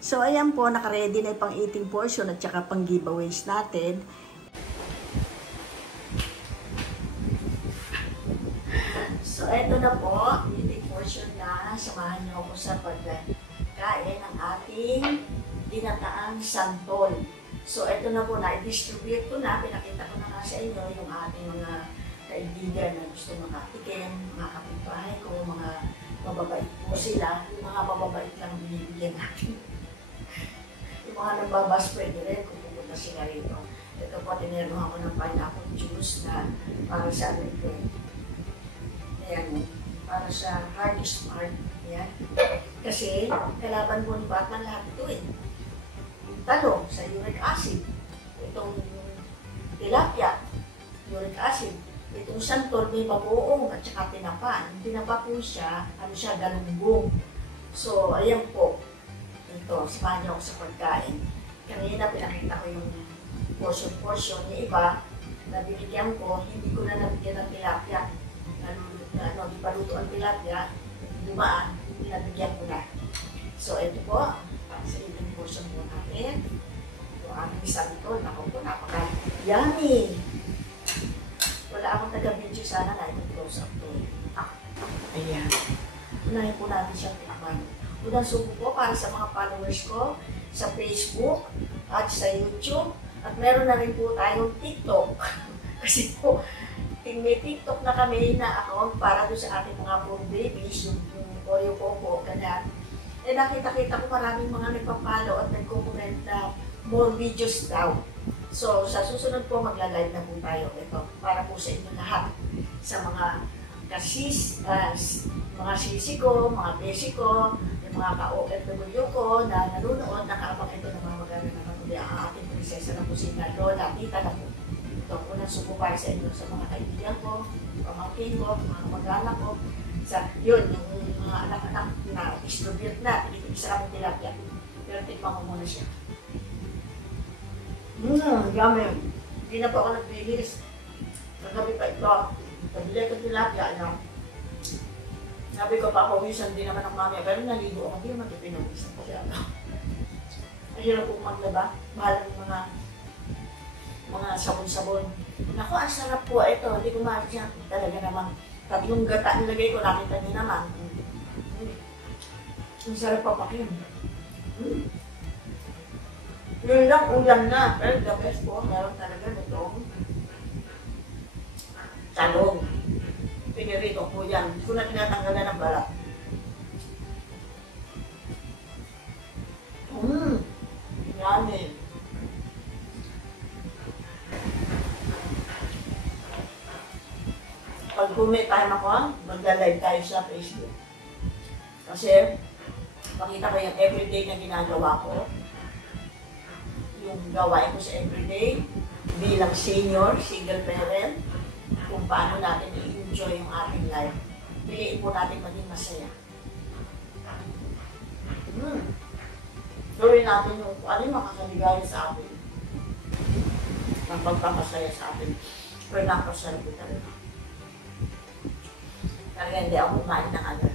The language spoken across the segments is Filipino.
So, ayan po, nakaready na yung pang eating portion at saka pang giveaways natin. So, eto na po, eating portion na. Samahan niyo ako sa pagkain ng ating ginataang santol. So, eto na po, na-distribute ko na. Pinakita ko na nga sa inyo yung ating mga kaibigan na gusto makatikim, mga kapitbahay ko, mga mababait po sila. Yung mga mababait lang binibigyan natin. Yung mga nambabas pwede rin kung pupunta sila rito. Ito po, tinernohan ko ng pineapple juice na para sa ano ito. Ayan, para sa heart smart. Ayan. Kasi, kalaban po ni Batman lahat ito eh. Talong sa uric acid. Itong tilapia, uric acid. Itong santol may bagoong at saka tinapa. Yung tinapa po siya, ano siya, galunggong. So, ayan po. Ito, samahan niyo ako sa pagkain. Kanina pinakita ko yung portion-portion. Yung iba, nabibigyan ko, hindi ko na nabigyan ng tilapia. Di paluto ang tilapia, dumaan, pinabigyan ko na. So, ito po, sa itong portion po natin. Yung aming santol, naku po, napaka-yummy! Wala akong taga-video sana na itong close up to. Ayan. Unahin po natin siya tikman. Unang subo po para sa mga followers ko sa Facebook at sa YouTube. At meron na rin po tayong TikTok. Kasi po, may TikTok na kami na account para doon sa ating mga poor babies, yung Oreo Coco, ganyan. Eh nakita-kita ko maraming mga nagpapalo at nagko-comment na more videos daw. So, sa susunod po, magla-live na po tayo. Ito, para po sa inyo lahat. Sa mga kasis, mga sisi ko, mga besi ko, yung mga ka-OFW ko na nanonood, nakaabang ito ng mga magana na kamuli ang ating prinsesa na po si Lola, tita na po. Ito, unang subo para sa inyo sa mga kaibigan ko, pamangkin ko, mga kamag-anak ko. Yun, yung mga anak-anak na distribute na, ito isa kami tilapia. Pero tikman ko muna siya. Yummy. Hindi na po ako nagbilis. Nagabi pa ito. Nabili ko tilapia, ano. Sabi ko pa, pawisan din naman ang mami. Pero naligo ako, hindi naman pinawisan ko siya. Mahirap po maglaba. Mahal ng mga sabon-sabon. Naku, ang sarap po ito. Hindi ko mahal siya. Talaga naman. Tatlong gata nilagay ko, nakita niyo naman. Ang sarap pa pakin. Yun lang, ulam na. Pero the best po, meron talaga nitong talong. Pinirito po yan. Hindi ko na tinatanggalan ng balat. Yummy. Pag may time ako, magla-live tayo sa Facebook. Kasi, pakita ko yung everyday na ginagawa ko. Yung gawain ko sa everyday, bilang senior, single parent, kung paano natin i-enjoy yung ating life. Piliin po natin maging masaya. Gawin natin yung ano yung makakaligaya sa atin. Ang pagpapasaya sa atin. Pero nakasarap ko talaga. Talaga hindi ako kumain ng ano.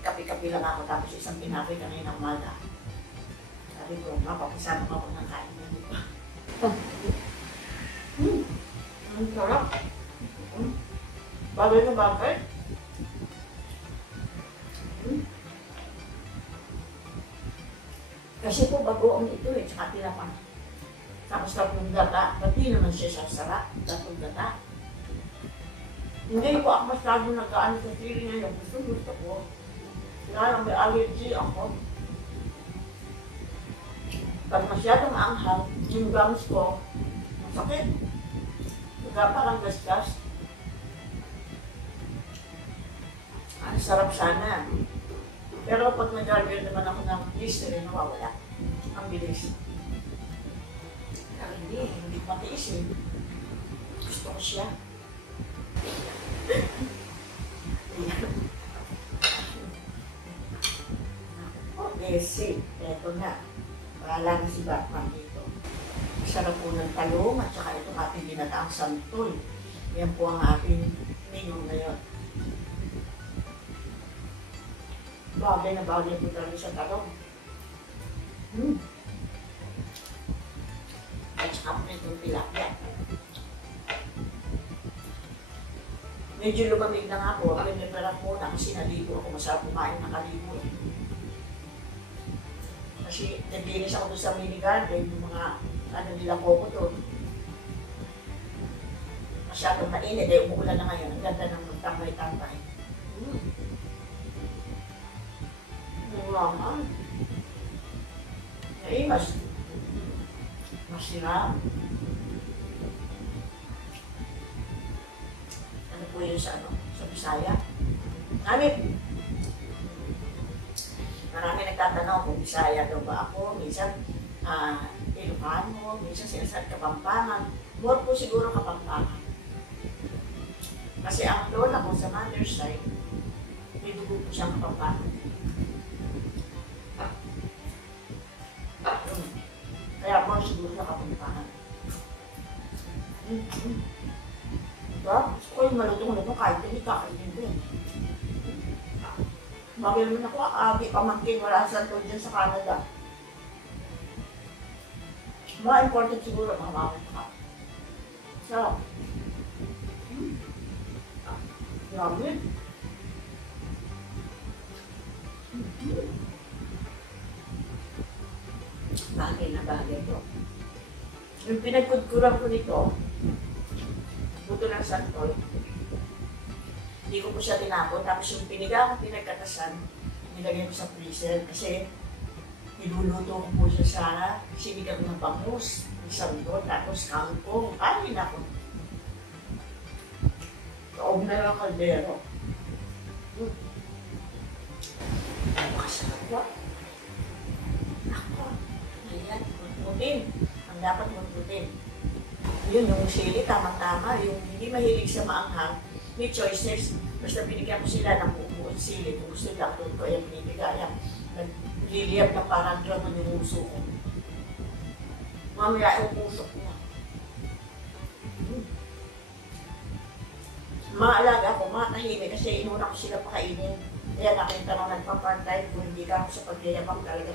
Kapi-kapi lang ako tapos isang pinapay kanina umaga. Sabi ko, mapapasama ako ng kain na dito. Ang sarap. Bagay na bagay. Kasi po bagoong ito eh, tsaka tinapang. Tapos tatlong gata, pati naman siya sarap, tatlong gata. Hindi po ako masyado nag-ano sa sili ngayon. Gusto ko. Kaya lang may allergy ako. Pag masyadong anghang, yung gums ko, masakit. Parang gasgas. Ang sarap sana. Pero pag nag-gargle naman ako ng glycerin, nawawala. Ang bilis. Kaya hindi ko matiis eh. Gusto ko siya. Okay, see. Eto na. Bahala na si Batman dito. Sarap po ng talong at saka itong ating ginataang santol. Yan po ang ating menu ngayon. Bagay na bagay po talaga sa talong. At saka po itong tilapia. Medyo lumamig na nga po, pinipera muna kasi naligo ako, masarap kumain nakaligo. Kasi naglinis ako doon sa mini garden, yung mga ano nila koko doon. Masyadong mainit, eh umuulan na ngayon, ang ganda ng magtambay-tambay. Naman. Eh, masira. Ano po yun sa Bisaya? Marami nagtatanong kung Bisaya daw ba ako, minsan Ilocano, minsan sinasabi Kapampangan. More po siguro Kapampangan. Kasi ang lola ko sa mother's side, may dugo po siyang Kapampangan. Kaya more siguro sa Kapampangan. Diba? Gusto ko yung malutong na ito kahit hindi kakainin ko. Bagay naman ako, pamangkin, wala sa to dyan sa Canada. Mga important siguro mga mamit ka. So, grabe. Bagay na bagay ito. Yung pinagkudkuran ko nito, buto ng santol, hindi ko po siya tinapon. Tapos yung pinagkatasan, nilagay ko sa freezer kasi niluluto ko po siya sa sinigang ng bangus, isang doon, tapos kangkong. Ay, nako. Kaog na lang kaldero. Makasarap ba? Ako, ayan, mutmutin. Ang dapat mutmutin. Yun, yung sili, tama-tama. Yung hindi mahilig sa maanghang, may choices. Basta binigyan ko sila ng buong sili. Kung gusto nila, kung ito ay binibigay. Nagliliyap na parang dragon yung uso ko. Mamaya yung usok niya. Mga alaga ko, mga tahimik kasi inuna ko sila pakainin. Kaya nakita nang nagpa-part-time kung hindi ka ako sa pagyayabang talaga.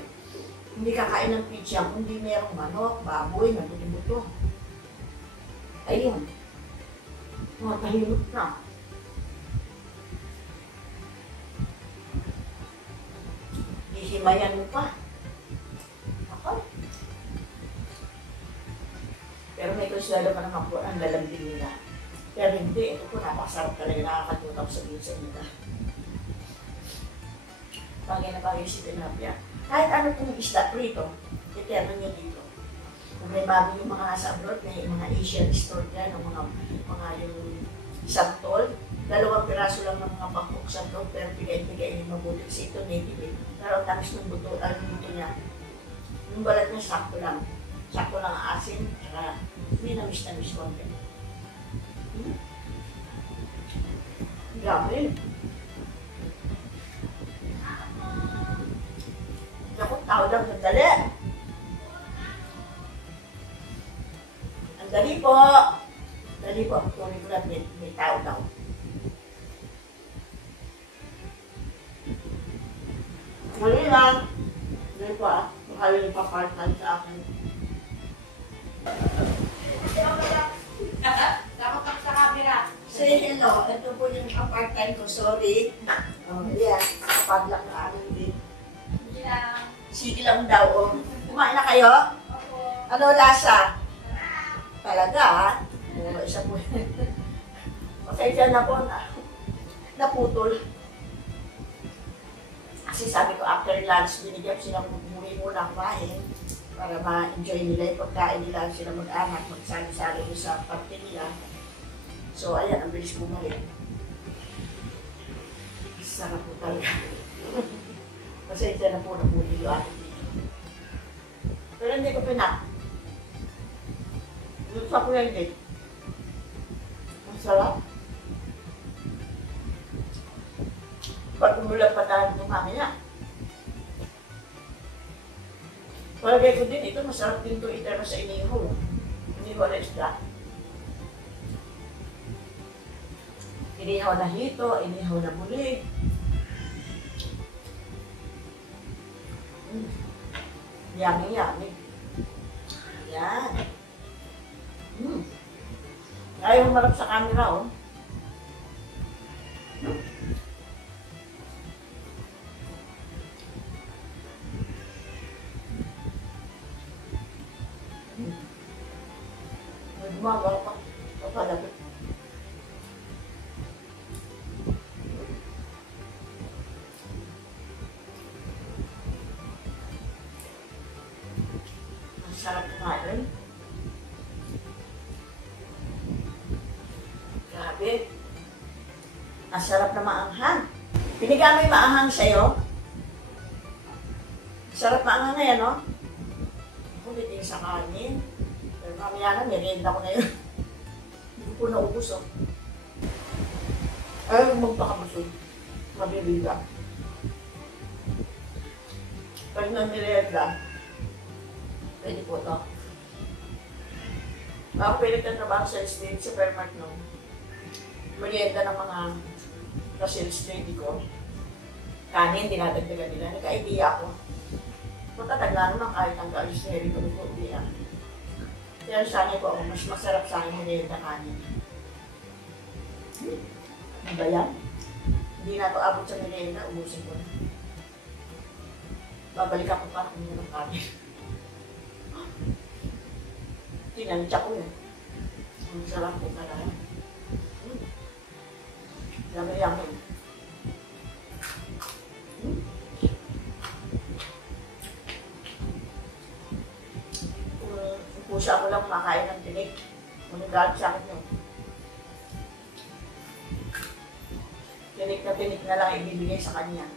Hindi kakain ng pizza kung hindi merong manok, baboy, nabuti-buto. Ayun. Mga tahimik na. Hihimayan mo pa. Ako. Pero may konsyado ka naman po ang lalambing nila. Pero hindi, ito po napakasarap talaga, nakakatutok sa sa nila. Bagay na bagay si tilapia. Kahit ano pong isda prito, iterno nyo dito. Kung may bago yung mga nasa abroad, may mga Asian store dyan, mga yung santol. 2 piraso lang ng mga bangkok santol, pero bigay-bigay yung mabuti. Kasi ito native. Pero ang tamis ng buto, buto niya. Yung balat niya, sakto lang. Sakto lang ang asin, saka may namis-namis konti. Grabe. Naku, tao lang, sandali. Ang dali po. Dali po. Tuloy ko lang, may tao daw. Dali lang. Dali po ah. Baka yung pa-part-time sa akin. Dapat ako sa camera. Say hello. Ito po yung pa-part-time ko. Sorry. Yeah. Padlock na akin din. Sige lang daw. Oh. Kumain na kayo? Ano lasa? Talaga ha? Oo, isa po. Pasensya na po na. Naputol. Kasi sabi ko after lunch, binigyan sila umuwi muna kumain para ma-enjoy nila yung pagkain nila sila mag-anak, magsali-sali sa party nila. So ayan, ang bilis bumalik. Sarap po talaga. Pasensya na po napuli yung akin dito. Pero hindi ko pinak. Gusto ko yan din. Ang sarap. Pag umulan pa tayo ng mamaya. Palagay ko din, ito masarap din ito itero sa inihaw. Inihaw na isda. Inihaw na hito, inihaw na bulig. Yummy, yummy. Yan. Ayaw humarap sa camera, oh. Gumagawa pa. Papalapit. Ang sarap kumain. Grabe. Ang sarap na maanghang. Pinigaan mo yung maanghang sa'yo. Sarap maanghang na yan, no? Kulit yung sa kanin. Pero mamaya na, merienda ko na yun. Hindi ko naubos, oh. Ayaw magpakabusog. Mabibigla. Pag na-merienda, pwede po ito. Ako pwede ka trabaho sa state supermarket, no? Merienda ng mga ka-sales lady ko. Kanin, dinadagdagan nila. Nagka-idea ako. Matatagla naman kahit ang ka-sales ko nito. Kaya sana ko ako, mas masarap sa akin merienda kanin. Ano ba yan? Hindi na ito abot sa merienda, ubusin ko na. Babalik ako para kunin ng kanin. Tinansya ko eh. Ang sarap ko talaga. Yummy. Pusa ko lang kumakain ng tinik. Manigalit sa akin yun. Tinik na lang ibibigay sa kanya.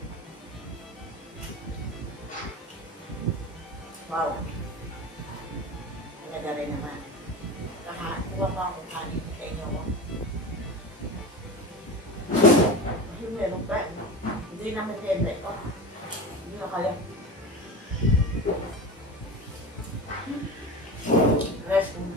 Wow. Talaga rin naman. Kuha pa ako kanin sa inyo ko. Yung meron pa, no? Hindi naman tenda ito. Hindi na kaya. Rest mo.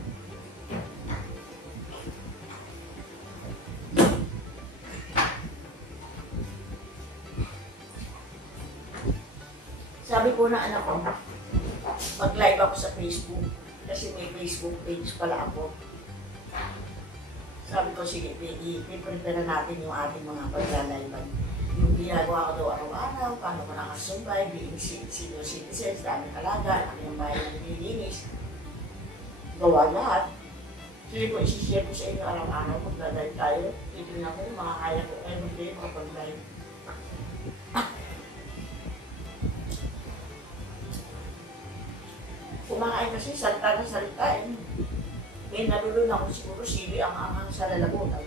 Sabi ko na anak ko, mag-live ako sa Facebook. Kasi may Facebook page pala ako. Sabi ko, sige, i-prepare natin yung ating mga paglalaiban. Yung ginagawa ko daw araw-araw, paano ko nakasumbay, being senior citizens, daming alaga, ang bahay ng nililinis. Gawa lahat. Sige po, isi-share ko sa inyo araw-araw, mag-live tayo. Titignan ko yung mga kaya ko everyday, makapag-live. Kumakain kasi, salita na salita eh. May nalulun ako siguro sili ang anghang sa lalamunan.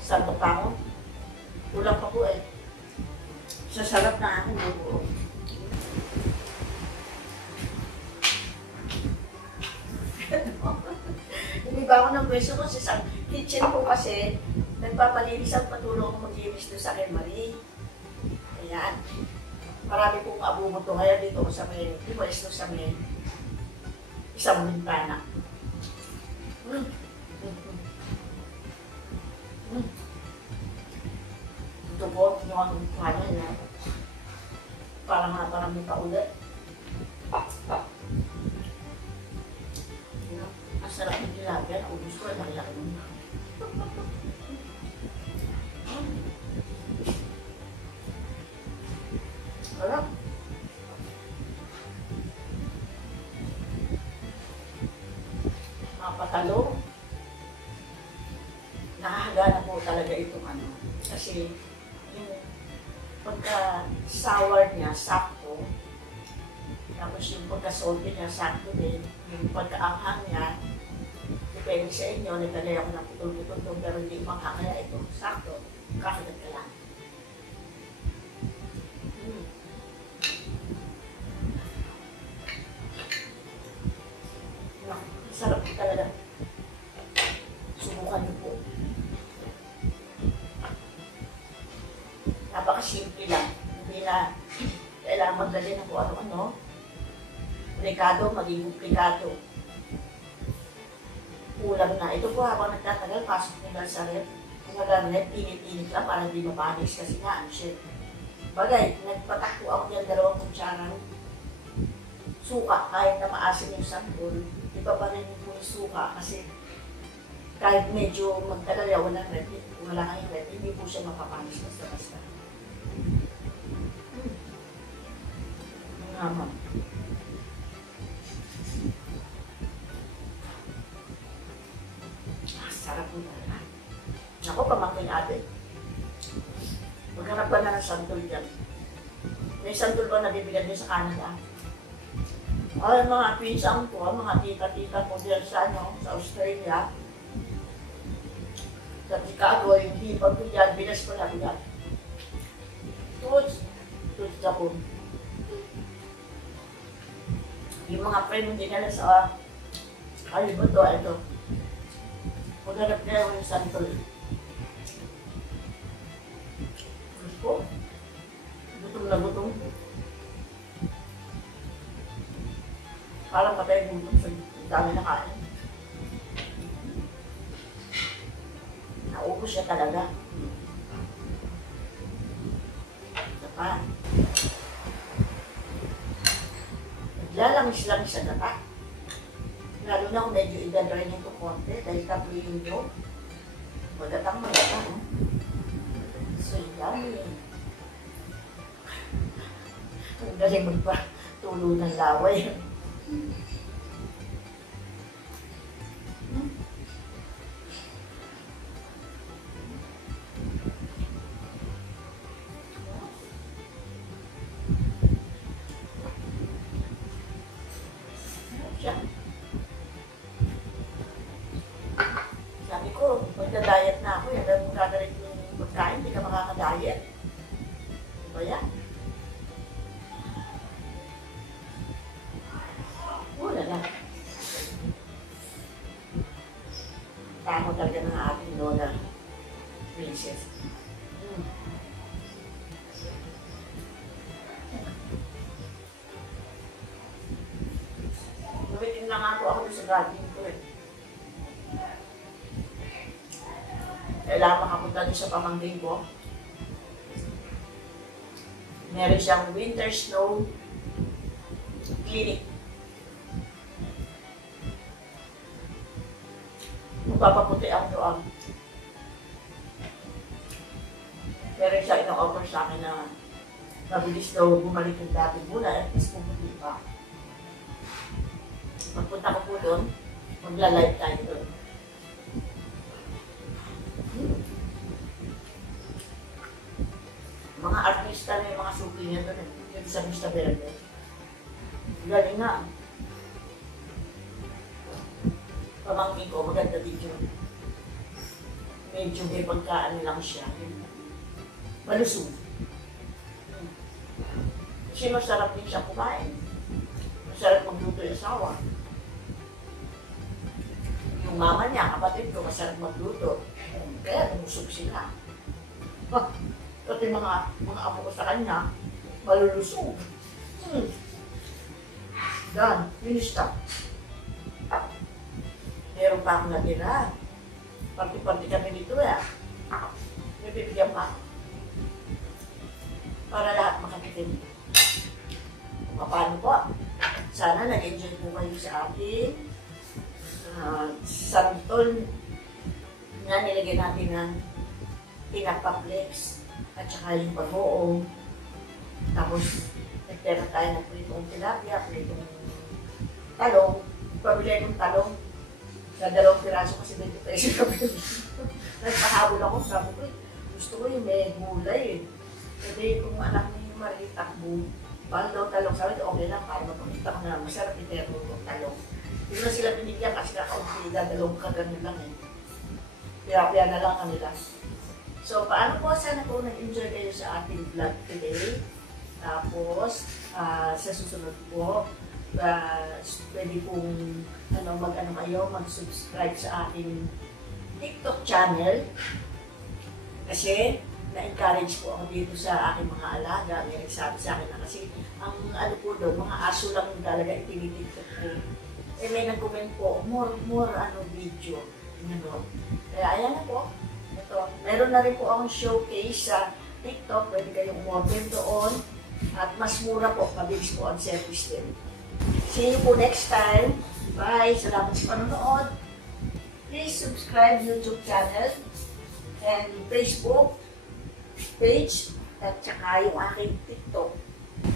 Santo pa ako. Kulang pa po eh. Sa sarap na aking buo. Hindi ba ako ng pwesto ko sa kitchen ko kasi nagpapalinis at patulong ako mag-linis doon sa akin, Marie. Ayan. Marami pong abubuto ngayon dito sa may pwesto sa may isang bintana. Ito po, yung kanan na parang may paulit. Ang sarap ng tilapia. Ubus ko, laki-laki mo. Sarap. Mga patalo. Nakahaga na po talaga itong ano. Kasi yung pagka-sour niya, sakto. Tapos yung pagka-salty niya, sakto din. Yung pagka-anghang niya, depende sa inyo, nagtagay ako ng putol-putol pero hindi mangha. Kaya ito, sakto. Kakilat ka lang. Sarap talaga. Subukan niyo po. Napakasimple lang. Hindi na kailangan magdali na po ano-ano. Komplikado, maging komplikado. Kulang na. Ito po habang nagtatagal, pasok nila sa rep. Kung nag-rep, init-init lang para hindi mapanis kasi nga, ano siya. Bagay, nagpatakbo ako dyan 2 kutsarang suka kahit na maasim yung santol. Iba pa rin po yung suka kasi kahit medyo magtagal walang red, wala kayong red, hindi po siya mapapanis basta-basta. Ang hamam. Sarap mo talaga. Ako, pamangkin ate. Maghanap ka na ng santol dyan. May santol ba nabibigyan din sa Canada? Ay, mga pinsang ko, mga tita-tita ko dyan sa Australia. Sa Chicago, hindi pa ko dyan, binas ko na dyan. Toots ako. Yung mga friend hindi nila sa halibut to, ito. Maghanap nila yung santol. Gusto? Gutom na gutom. Parang patay gutom sa dami na kain. Naubos siya talaga. Saka, naglalangis-langis sa gata. Lalo na kung medyo i-dry nito konti dahil tapuin nyo. Magatang, no? So, yummy. Ang galing magpatulo ng laway. Sabi ko, magda-diet na ako, yung gagalit yung pagkain, hindi ka makaka-diet. Diba yan? Wala na. Tamo talaga ng ating Lola Princess. Gumitin lang ako sa garden ko eh. Kailangan makapunta doon sa pamangkin ko. Meron siyang winter snow clinic. Magpapaputi ang doon. Meron siya ino-offer sa akin na mabilis daw bumalik yung dati muna at least puputi pa. Magpunta ko po doon, magla-live tayo doon. Mga artista na yung mga suki niya doon, yung sa Vista Verde. Galing nga. Pamangkin ko, maganda din yun. Medyo may pagkaan lang siya. Malusog. Kasi masarap din siya kumain. Masarap magluto yung asawa. Yung mama niya, kapatid ko, masarap magluto. Kaya lumusog sila. Pati mga apo ko sa kanya, malulusog. Done. Finish up. Meron pa akong natira. Parti-parti kami dito eh. May bibigyan pa. Para lahat makatikim. Paano po? Sana nag-enjoy po kayo sa ating santol na nilagyan natin ng pinapaplex at saka yung bagoong. Tapos, nagtera tayo ng pritong tilapia, pritong talong. Pabili ng talong. Sa 2 piraso kasi 20 pesos na pwede. Nagpahabol ako, sabi ko, gusto ko yung may gulay eh. Kasi kung anak niyo yung maritakbo, paano daw talong, sabi ko, okay lang, para mapakita ko na masarap itero yung talong. Hindi na sila binigyan kasi kakaunti, 2 kagano'n lang eh. Pira-pira na lang kanila. So, paano po, sana po nag-enjoy kayo sa ating vlog today. Tapos, sa susunod po, pwede pong mag-ano kayo, mag-subscribe sa aking TikTok channel. Kasi, na-encourage po ako dito sa aking mga alaga. May nagsabi sa akin na kasi, ang ano po doon, mga aso lang yung talaga itinitiktok ko. Eh, may nag-comment po, more video. Ano. Kaya ayan na po. Ito, meron na rin po akong showcase sa TikTok. Pwede kayong umorder doon. At mas mura po, mabilis po ang service din. See you po next time. Bye! Salamat sa panonood. Please subscribe YouTube channel and Facebook page at saka yung aking TikTok.